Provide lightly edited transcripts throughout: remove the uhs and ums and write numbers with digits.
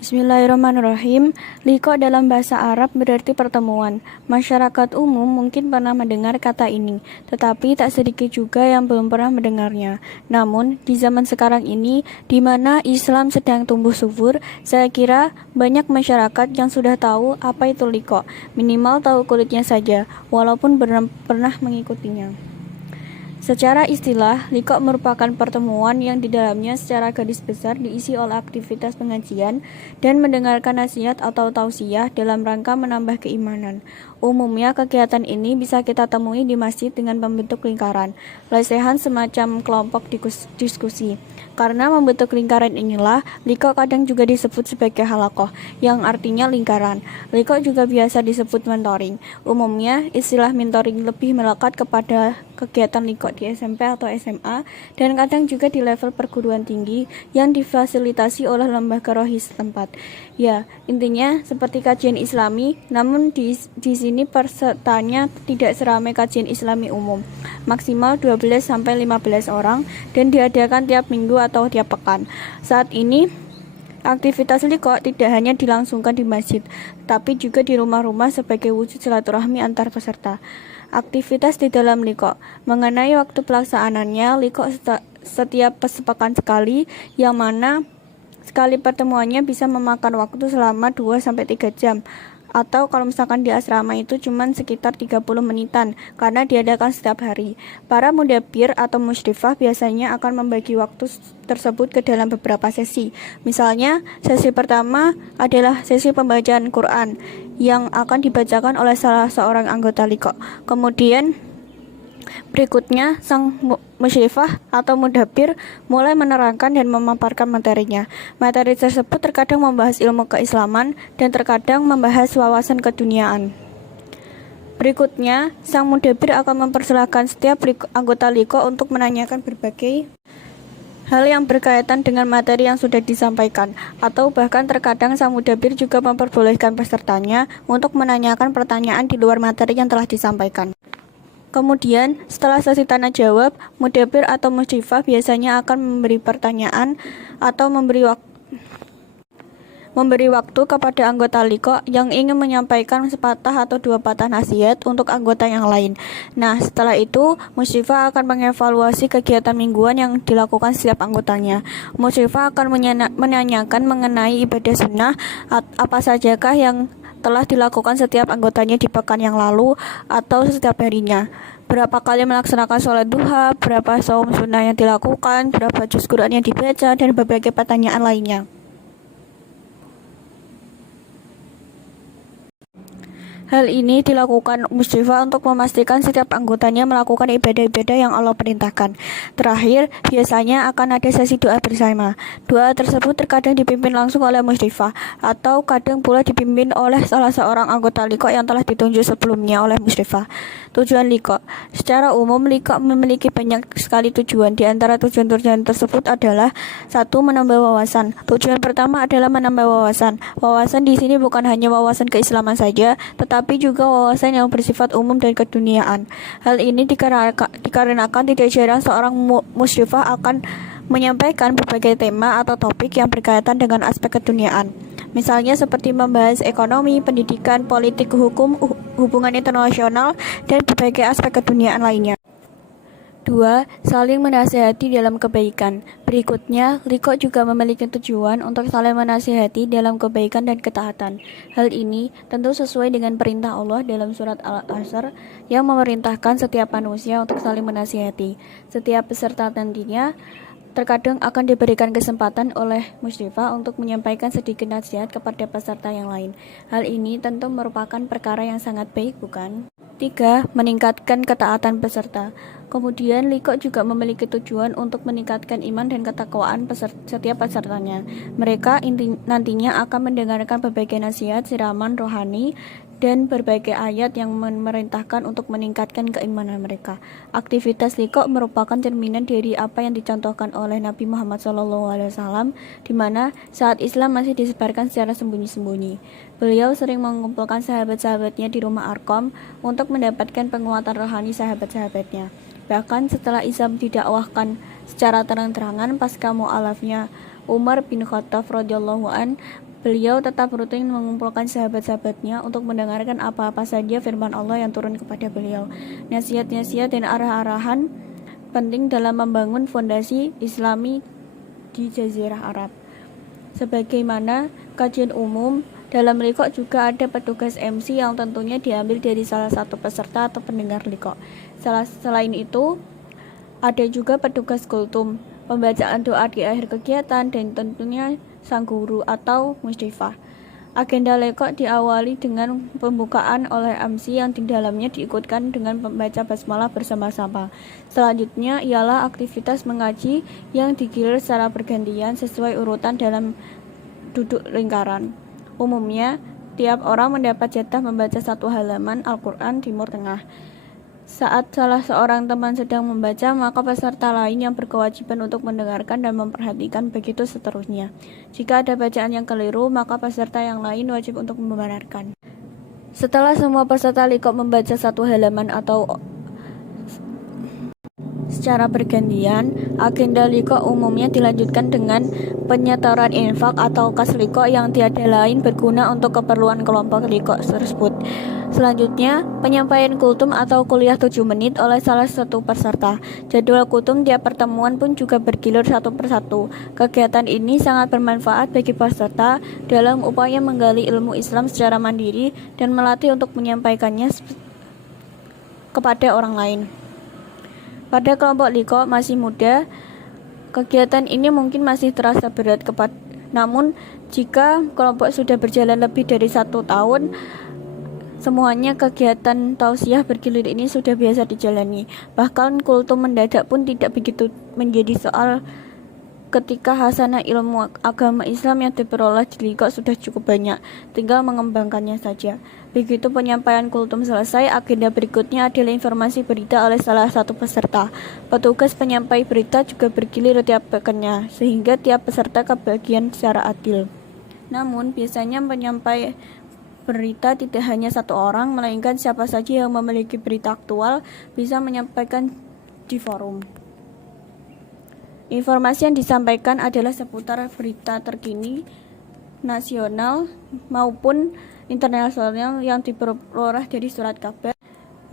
Bismillahirrahmanirrahim. Liqa dalam bahasa Arab berarti pertemuan. Masyarakat umum mungkin pernah mendengar kata ini, tetapi tak sedikit juga yang belum pernah mendengarnya. Namun, di zaman sekarang ini, di mana Islam sedang tumbuh subur, saya kira banyak masyarakat yang sudah tahu apa itu liqa. Minimal tahu kulitnya saja, walaupun pernah mengikutinya. Secara istilah, liqa merupakan pertemuan yang di dalamnya secara garis besar diisi oleh aktivitas pengajian dan mendengarkan nasihat atau tausiah dalam rangka menambah keimanan. Umumnya, kegiatan ini bisa kita temui di masjid dengan membentuk lingkaran, lesehan semacam kelompok diskusi. Karena membentuk lingkaran inilah, liqa kadang juga disebut sebagai halaqah, yang artinya lingkaran. Liqa juga biasa disebut mentoring. Umumnya, istilah mentoring lebih melekat kepada kegiatan liqa di SMP atau SMA, dan kadang juga di level perguruan tinggi yang difasilitasi oleh lembaga rohis setempat. Ya, intinya seperti kajian Islami, namun di sini pesertanya tidak seramai kajian Islami umum, maksimal 12-15 orang, dan diadakan tiap minggu atau tiap pekan. Saat ini, aktivitas liqa tidak hanya dilangsungkan di masjid, tapi juga di rumah-rumah sebagai wujud silaturahmi antar peserta. Aktivitas di dalam liqa. Mengenai waktu pelaksanaannya, liqa setiap sepekan sekali, yang mana sekali pertemuannya bisa memakan waktu selama 2-3 jam. Atau kalau misalkan di asrama itu cuma sekitar 30 menitan karena diadakan setiap hari. Para mudabir atau musyrifah biasanya akan membagi waktu tersebut ke dalam beberapa sesi. Misalnya, sesi pertama adalah sesi pembacaan Quran yang akan dibacakan oleh salah seorang anggota liqa. Kemudian berikutnya, sang musyrifah atau mudabir mulai menerangkan dan memaparkan materinya. Materi tersebut terkadang membahas ilmu keislaman dan terkadang membahas wawasan keduniaan. Berikutnya, sang mudabir akan mempersilahkan setiap anggota liqa untuk menanyakan berbagai hal yang berkaitan dengan materi yang sudah disampaikan, atau bahkan terkadang sang mudabir juga memperbolehkan pesertanya untuk menanyakan pertanyaan di luar materi yang telah disampaikan. Kemudian, setelah sesi tanya jawab, mudabir atau musyrifah biasanya akan memberi pertanyaan atau memberi waktu kepada anggota liqa yang ingin menyampaikan sepatah atau 2 patah nasihat untuk anggota yang lain. Nah, setelah itu, musyrifah akan mengevaluasi kegiatan mingguan yang dilakukan setiap anggotanya. Musyrifah akan menanyakan mengenai ibadah sunnah, apa sajakah yang telah dilakukan setiap anggotanya di pekan yang lalu atau setiap harinya. Berapa kali melaksanakan sholat duha, berapa saum sunnah yang dilakukan, berapa juz Quran yang dibaca, dan berbagai pertanyaan lainnya. Hal ini dilakukan musyrifah untuk memastikan setiap anggotanya melakukan ibadah-ibadah yang Allah perintahkan. Terakhir, biasanya akan ada sesi doa bersama. Doa tersebut terkadang dipimpin langsung oleh musyrifah, atau kadang pula dipimpin oleh salah seorang anggota liqa yang telah ditunjuk sebelumnya oleh musyrifah. Tujuan liqa. Secara umum, liqa memiliki banyak sekali tujuan. Di antara tujuan-tujuan tersebut adalah: 1. Menambah wawasan. Tujuan pertama adalah menambah wawasan. Wawasan di sini bukan hanya wawasan keislaman saja, tetapi juga wawasan yang bersifat umum dan keduniaan. Hal ini dikarenakan tidak jarang seorang musyrifah akan menyampaikan berbagai tema atau topik yang berkaitan dengan aspek keduniaan. Misalnya seperti membahas ekonomi, pendidikan, politik, hukum, hubungan internasional, dan berbagai aspek keduniaan lainnya. 2. Saling menasihati dalam kebaikan. Berikutnya, liqa juga memiliki tujuan untuk saling menasihati dalam kebaikan dan ketaatan. Hal ini tentu sesuai dengan perintah Allah dalam surat Al-Asr yang memerintahkan setiap manusia untuk saling menasihati. Setiap peserta nantinya terkadang akan diberikan kesempatan oleh musyrifah untuk menyampaikan sedikit nasihat kepada peserta yang lain. Hal ini tentu merupakan perkara yang sangat baik, bukan? 3. Meningkatkan ketaatan peserta. Kemudian, liqa juga memiliki tujuan untuk meningkatkan iman dan ketakwaan setiap pesertanya. Mereka nantinya akan mendengarkan berbagai nasihat, siraman rohani, dan berbagai ayat yang memerintahkan untuk meningkatkan keimanan mereka. Aktivitas liqa merupakan cerminan dari apa yang dicontohkan oleh Nabi Muhammad SAW, di mana saat Islam masih disebarkan secara sembunyi-sembunyi. Beliau sering mengumpulkan sahabat-sahabatnya di rumah Arqam untuk mendapatkan penguatan rohani sahabat-sahabatnya. Bahkan setelah Islam didakwahkan secara terang-terangan pasca mu'alafnya Umar bin Khattab radhiyallahu an, Beliau tetap rutin mengumpulkan sahabat-sahabatnya untuk mendengarkan apa-apa saja firman Allah yang turun kepada beliau. Nasihat-nasihat dan arah-arahan penting dalam membangun fondasi Islami di Jazirah Arab. Sebagaimana kajian umum, dalam liqo juga ada petugas MC yang tentunya diambil dari salah satu peserta atau pendengar liqo. Selain itu, ada juga petugas kultum, pembacaan doa di akhir kegiatan, dan tentunya sang guru atau musyrifah. Agenda liqo diawali dengan pembukaan oleh MC yang di dalamnya diikutkan dengan membaca basmalah bersama-sama. Selanjutnya ialah aktivitas mengaji yang digilir secara bergantian sesuai urutan dalam duduk lingkaran. Umumnya, tiap orang mendapat jatah membaca satu halaman Al-Quran Timur Tengah. Saat salah seorang teman sedang membaca, maka peserta lain yang berkewajiban untuk mendengarkan dan memperhatikan, begitu seterusnya. Jika ada bacaan yang keliru, maka peserta yang lain wajib untuk membenarkan. Setelah semua peserta liqo membaca satu halaman atau secara bergantian, agenda liqo umumnya dilanjutkan dengan penyetoran infak atau kas liqo yang tiada lain berguna untuk keperluan kelompok liqo tersebut. Selanjutnya, penyampaian kultum atau kuliah 7 menit oleh salah satu peserta. Jadwal kultum tiap pertemuan pun juga bergilir satu persatu. Kegiatan ini sangat bermanfaat bagi peserta dalam upaya menggali ilmu Islam secara mandiri dan melatih untuk menyampaikannya kepada orang lain. Pada kelompok liqo masih muda, kegiatan ini mungkin masih terasa berat namun jika kelompok sudah berjalan lebih dari 1 tahun, semuanya kegiatan tausiah bergilir ini sudah biasa dijalani. Bahkan kultum mendadak pun tidak begitu menjadi soal ketika hasanah ilmu agama Islam yang diperoleh di liqo sudah cukup banyak, tinggal mengembangkannya saja. Begitu penyampaian kultum selesai, agenda berikutnya adalah informasi berita oleh salah satu peserta. Petugas penyampai berita juga bergilir tiap pekannya, sehingga tiap peserta kebagian secara adil. Namun, biasanya penyampai berita tidak hanya satu orang, melainkan siapa saja yang memiliki berita aktual bisa menyampaikan di forum. Informasi yang disampaikan adalah seputar berita terkini nasional maupun internasional yang diperoleh dari surat kabar,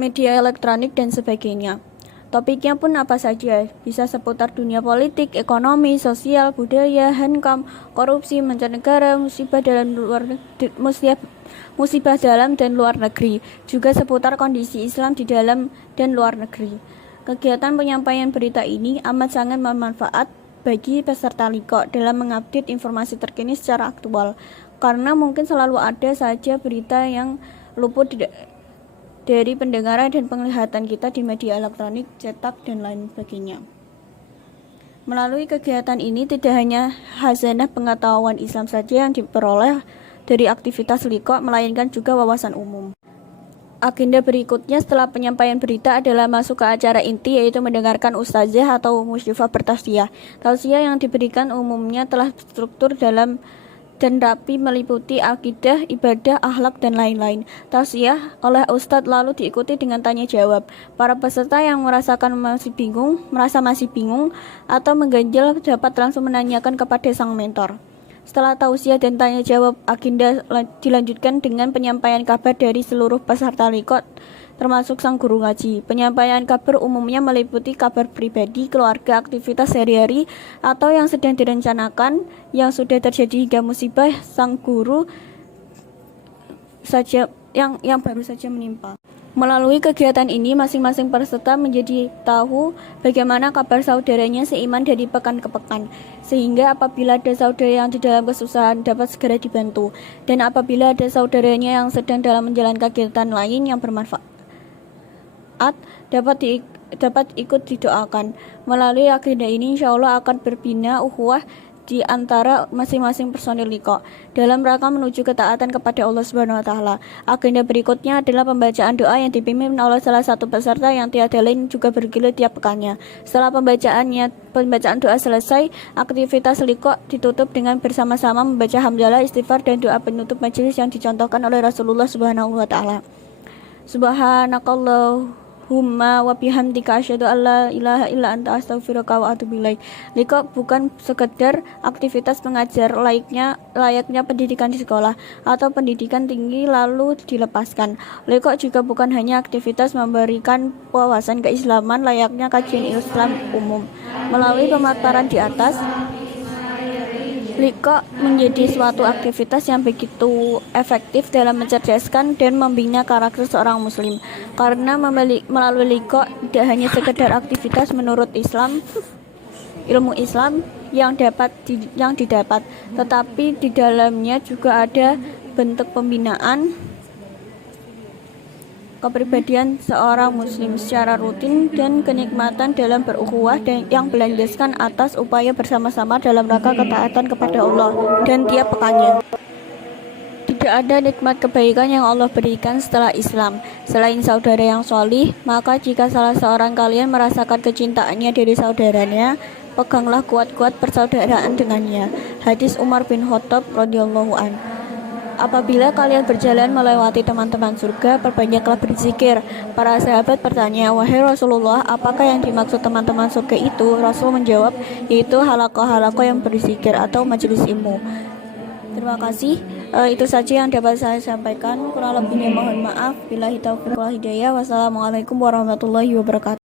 media elektronik, dan sebagainya. Topiknya pun apa saja, bisa seputar dunia politik, ekonomi, sosial, budaya, hankam, korupsi, mancanegara, musibah dalam dan luar negeri, juga seputar kondisi Islam di dalam dan luar negeri. Kegiatan penyampaian berita ini amat sangat bermanfaat bagi peserta liqo dalam mengupdate informasi terkini secara aktual, karena mungkin selalu ada saja berita yang luput dari pendengaran dan penglihatan kita di media elektronik, cetak, dan lain sebagainya. Melalui kegiatan ini tidak hanya khazanah pengetahuan Islam saja yang diperoleh dari aktivitas liqo, melainkan juga wawasan umum. Agenda berikutnya setelah penyampaian berita adalah masuk ke acara inti, yaitu mendengarkan ustazah atau musyrifah bertausiah. Tausiah yang diberikan umumnya telah struktur dalam dan rapi, meliputi akidah, ibadah, akhlak, dan lain-lain. Tausiah oleh ustadz lalu diikuti dengan tanya jawab. Para peserta yang merasa masih bingung atau mengganjal dapat langsung menanyakan kepada sang mentor. Setelah tausiah dan tanya jawab, agenda dilanjutkan dengan penyampaian kabar dari seluruh peserta liqo termasuk sang guru ngaji. Penyampaian kabar umumnya meliputi kabar pribadi, keluarga, aktivitas sehari-hari, atau yang sedang direncanakan, yang sudah terjadi hingga musibah sang guru saja yang baru saja menimpa. Melalui kegiatan ini, masing-masing peserta menjadi tahu bagaimana kabar saudaranya seiman dari pekan ke pekan, sehingga apabila ada saudara yang di dalam kesusahan dapat segera dibantu, dan apabila ada saudaranya yang sedang dalam menjalankan kegiatan lain yang bermanfaat, dapat ikut didoakan. Melalui agenda ini, insya Allah akan berbina ukhuwah di antara masing-masing personil liqo dalam rangka menuju ketaatan kepada Allah Subhanahu wa taala. Agenda berikutnya adalah pembacaan doa yang dipimpin oleh salah satu peserta yang tiada lain juga bergilir tiap pekannya. Setelah pembacaan doa selesai, aktivitas liqo ditutup dengan bersama-sama membaca hamdalah, istighfar, dan doa penutup majelis yang dicontohkan oleh Rasulullah Subhanahu wa taala. Subhanakallah Allahumma wa bihamdika asyhadu an la ilaha illa anta astaghfiruka wa atubu ilaik. Liko bukan sekedar aktivitas mengajar layaknya pendidikan di sekolah atau pendidikan tinggi lalu dilepaskan. Liko juga bukan hanya aktivitas memberikan wawasan keislaman layaknya kajian Islam umum. Melalui pemaparan di atas, Liko menjadi suatu aktivitas yang begitu efektif dalam mencerdaskan dan membina karakter seorang muslim. Karena melalui Liko tidak hanya sekedar aktivitas menurut Islam, ilmu Islam yang didapat, tetapi di dalamnya juga ada bentuk pembinaan kepribadian seorang muslim secara rutin dan kenikmatan dalam berukhuwah dan yang berlandaskan atas upaya bersama-sama dalam rangka ketaatan kepada Allah dan tiap pekannya. Tidak ada nikmat kebaikan yang Allah berikan setelah Islam selain saudara yang solih. Maka jika salah seorang kalian merasakan kecintaannya dari saudaranya, peganglah kuat-kuat persaudaraan dengannya. Hadis Umar bin Khattab radhiyallahu anhu. Apabila kalian berjalan melewati teman-teman surga, perbanyaklah berzikir. Para sahabat bertanya, wahai Rasulullah, apakah yang dimaksud teman-teman surga itu? Rasul menjawab, yaitu halaqah-halaqah yang berzikir atau majelis ilmu. Terima kasih. Itu saja yang dapat saya sampaikan. Kurang lebihnya mohon maaf. Billahi taufiq wal hidayah. Wassalamualaikum warahmatullahi wabarakatuh.